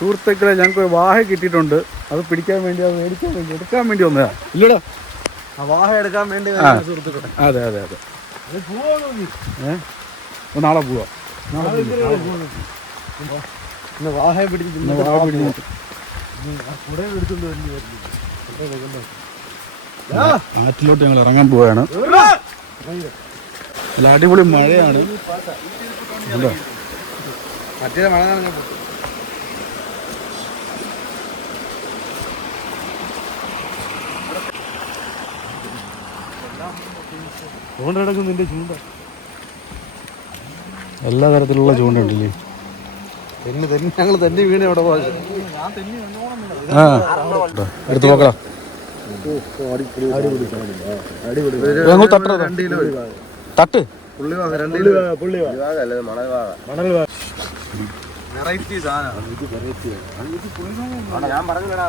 സുഹൃത്തുക്കളെ ഞങ്ങൾക്ക് ഒരു വാഹ കിട്ടിയിട്ടുണ്ട്. അത് പിടിക്കാൻ വേണ്ടി അത് മേടിക്കാൻ വേണ്ടി എടുക്കാൻ വേണ്ടി വന്നതാ. ഇല്ലടാ. ആ വാഹ എടുക്കാൻ വേണ്ടി. സുഹൃത്തുക്കളെ. അതെ അതെ അതെ. ഏഹ് നാളെ പോവാ. നാളെ? ഇന്ന് വാഹ വരേണ്ടി വരില്ല. കുട ആറ്റിലോട്ട് ഞങ്ങൾ ഇറങ്ങാൻ പോവുകയാണ് നല്ല അടിപൊളി മഴയാണ്? മറ്റേ മഴ ചൂണ്ട കിടക്കും നിന്റെ ചൂണ്ട. എല്ലാ തരത്തിലുള്ള ചൂണ്ടുണ്ടല്ലേ തെന്നി തെന്നി ഞങ്ങൾ തെന്നി വീണ് അവിടെ പോയത് ആ എടുത്തു കിലോ തട്ട്. വെറൈറ്റി സാധനം. ഞാൻ പറഞ്ഞില്ലടാ.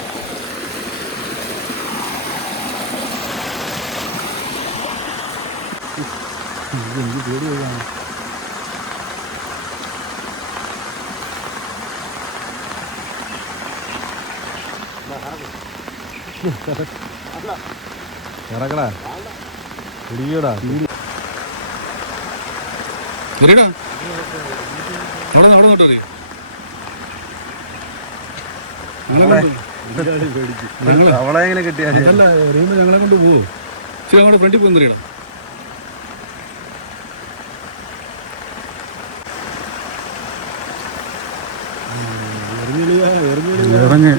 മഴയാ ഇറക്കടാ പിടിക്കടാ ശരിടാ അവിടെ അവിടെ നോട്ട് അറിയാം ഞങ്ങളെ കൊണ്ട് പോവോ? ശരി അങ്ങോട്ട് ഫ്രണ്ടിൽ പോയി ഇറങ്ങി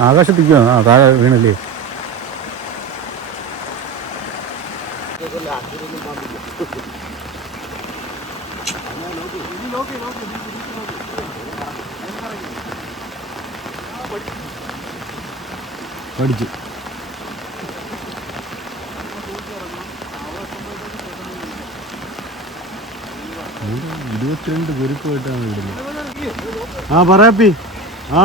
ആകാശത്തിക്കോ ആ താഴെ വീണല്ലേ? പഠിച്ചു. ഇരുപത്തിരണ്ട് കുരുക്കുമായിട്ടാണ് പോയിട്ടാണ് ആ പറയാപ്പി ആ.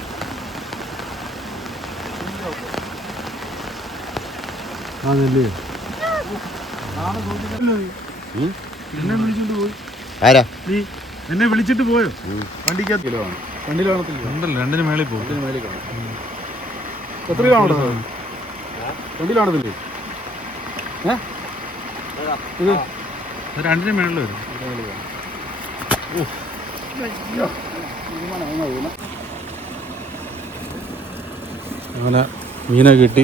എന്നെ പോയി. ആരാ? നീ എന്നെ വിളിച്ചിട്ട് പോയോ? വണ്ടിക്കകത്ത്. കിലോ ആണ് രണ്ടിൽ കാണത്തില്ല ഉണ്ടല്ലോ രണ്ടിന് മേളിൽ പോകും രണ്ടിന് മേളിൽ കാണും. എത്ര കിലോ ആണോ കാണത്തില്ലേ ഏ? ഇത് രണ്ടിന് മേളിൽ വരും. അങ്ങനെ മീനെ കിട്ടി.